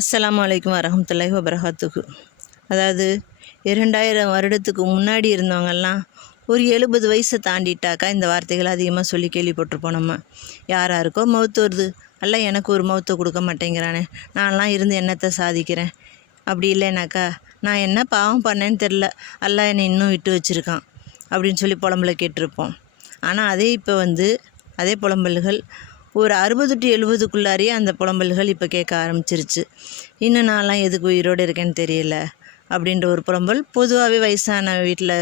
அஸ்ஸலாமு அலைக்கும் வரஹ்மத்துல்லாஹி வபரகாத்துஹு. அதாவது 2000 வருடத்துக்கு முன்னாடி இருந்தவங்கெல்லாம் ஒரு 70 வயசை தாண்டிட்டாக்கா இந்த வார்த்தைகளை அதிகமாக சொல்லி கேள்விப்பட்டிருப்போம். நம்ம யாராருக்கோ மௌத்து வருது, அல்ல எனக்கு ஒரு மௌத்தை கொடுக்க மாட்டேங்கிறானே, நான்லாம் இருந்து என்னத்தை சாதிக்கிறேன், அப்படி இல்லைனாக்கா நான் என்ன பாவம் பண்ணேன்னு தெரில, அல்லாஹ் என்னை இன்னும் விட்டு வச்சுருக்கான் அப்படின்னு சொல்லி புலம்பலை கேட்டிருப்போம். ஆனால் அதே புலம்பல்கள் ஒரு 60 to 70க்குள்ளாரியே அந்த புலம்பல்கள் இப்போ கேட்க ஆரம்பிச்சிருச்சு. இன்னும் நான்லாம் எதுக்கு உயிரோடு இருக்கேன்னு தெரியல அப்படின்ற ஒரு புலம்பல். பொதுவாகவே வயசான வீட்டில்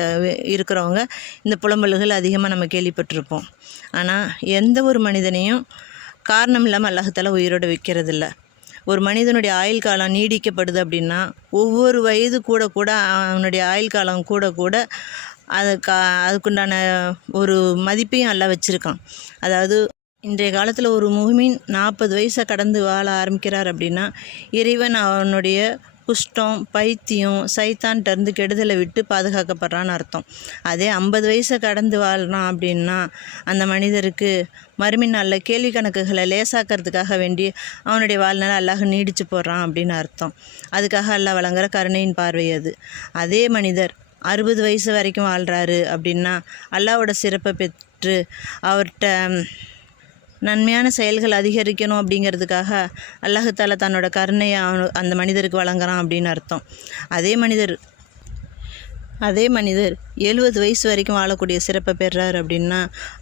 இருக்கிறவங்க இந்த புலம்பல்கள் அதிகமாக நம்ம கேள்விப்பட்டிருப்போம். ஆனால் எந்த ஒரு மனிதனையும் காரணம் இல்லாமல் அல்லாஹ்தாலா உயிரோடு வைக்கிறதில்ல. ஒரு மனிதனுடைய ஆயுள் காலம் நீடிக்கப்படுது அப்படின்னா ஒவ்வொரு வயது கூட அவனுடைய ஆயுள் காலம் கூட அதுக்குண்டான ஒரு மதிப்பையும் அல்லாஹ் வச்சுருக்கான். அதாவது இன்றைய காலத்தில் ஒரு முஃமின் 40 வயசை கடந்து வாழ ஆரம்பிக்கிறார் அப்படின்னா இறைவன் அவனுடைய குஷ்டம், பைத்தியம், சைத்தான்கிட்டருந்து கெடுதலை விட்டு பாதுகாக்கப்படுறான்னு அர்த்தம். அதே 50 வயசை கடந்து வாழ்கிறான் அப்படின்னா அந்த மனிதருக்கு மறுமை நாளில் கேள்வி கணக்குகளை லேசாக்கிறதுக்காக வேண்டி அவனுடைய வாழ்நாள் அல்லாஹ் நீடிச்சு போடுறான் அப்படின்னு அர்த்தம். அதுக்காக அல்லாஹ் வழங்குற கருணையின் பார்வை அது. அதே மனிதர் 60 வயசு வரைக்கும் வாழ்கிறாரு அப்படின்னா அல்லாஹ்வோட சிறப்பை பெற்று அவர்கிட்ட நன்மையான செயல்கள் அதிகரிக்கணும் அப்படிங்கிறதுக்காக அல்லாஹ்தாலா தன்னோட கருணையை அந்த மனிதருக்கு வழங்குறான் அப்படின்னு அர்த்தம். அதே மனிதர் 70 வயசு வரைக்கும் வாழக்கூடிய சிறப்பை பெறார் அப்படின்னா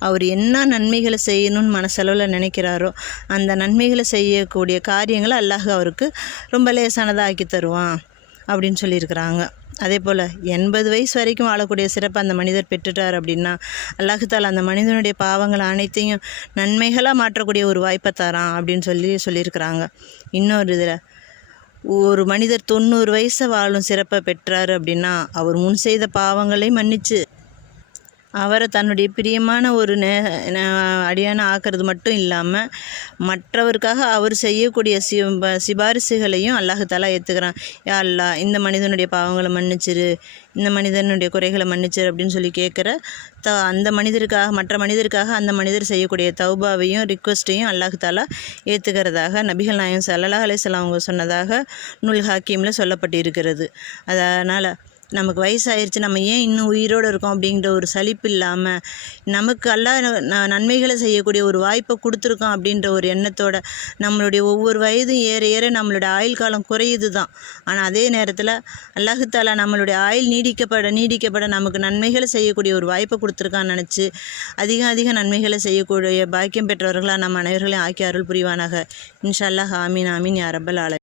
அவர் என்ன நன்மைகளை செய்யணும்னு மனசளவில் நினைக்கிறாரோ அந்த நன்மைகளை செய்யக்கூடிய காரியங்களை அல்லாஹ் அவருக்கு ரொம்ப லேசானதாக ஆக்கி தருவான் அப்படின்னு சொல்லியிருக்கிறாங்க. அதே போல் 80 வயசு வரைக்கும் வாழக்கூடிய சிறப்பு அந்த மனிதர் பெற்றுட்டார் அப்படின்னா அல்லாஹ்தாலா அந்த மனிதனுடைய பாவங்கள் அனைத்தையும் நன்மைகளாக மாற்றக்கூடிய ஒரு வாய்ப்பை தரான் அப்படின்னு சொல்லியிருக்கிறாங்க. இன்னொரு இதில் ஒரு மனிதர் 90 வயசை வாழும் சிறப்பை பெற்றார் அப்படின்னா அவர் முன் செய்த பாவங்களை மன்னித்து அவரை தன்னுடைய பிரியமான ஒரு அடியான ஆக்கிறது மட்டும் இல்லாமல் மற்றவருக்காக அவர் செய்யக்கூடிய சிபாரிசுகளையும் அல்லாஹ்தாலா ஏற்றுக்கிறான். யா அல்லாஹ் இந்த மனிதனுடைய பாவங்களை மன்னிச்சிரு, இந்த மனிதனுடைய குறைகளை மன்னிச்சிரு அப்படின்னு சொல்லி கேட்குற அந்த மற்ற மனிதருக்காக அந்த மனிதர் செய்யக்கூடிய தௌபாவையும் ரிக்வஸ்ட்டையும் அல்லாஹ்தாலா ஏற்றுக்கிறதாக நபிகள் நாயகம் ஸல்லல்லாஹு அலைஹி வஸல்லம் அவங்க சொன்னதாக நூல் ஹாக்கீமில் சொல்லப்பட்டு இருக்கிறது. அதனால் நமக்கு வயசாயிருச்சு, நம்ம ஏன் இன்னும் உயிரோடு இருக்கோம் அப்படிங்கிற ஒரு சலிப்பு இல்லாமல் நமக்கு அல்லாஹ் நன்மைகளை செய்யக்கூடிய ஒரு வாய்ப்பை கொடுத்துருக்கோம் அப்படின்ற ஒரு எண்ணத்தோட நம்மளுடைய ஒவ்வொரு வயதும் ஏற நம்மளுடைய ஆயுள் காலம் குறையுது தான். ஆனால் அதே நேரத்தில் அல்லாஹ்தாலா நம்மளுடைய ஆயுள் நீடிக்கப்பட நமக்கு நன்மைகளை செய்யக்கூடிய ஒரு வாய்ப்பை கொடுத்துருக்கான்னு நினச்சி அதிக நன்மைகளை செய்யக்கூடிய பாக்கியம் பெற்றவர்களாக நம்ம அனைவர்களையும் ஆக்கி அருள் புரிவானாக. இன்ஷா அல்லாஹ். ஆமீன் ஆமீன் யா ரப்பல் ஆலமீன்.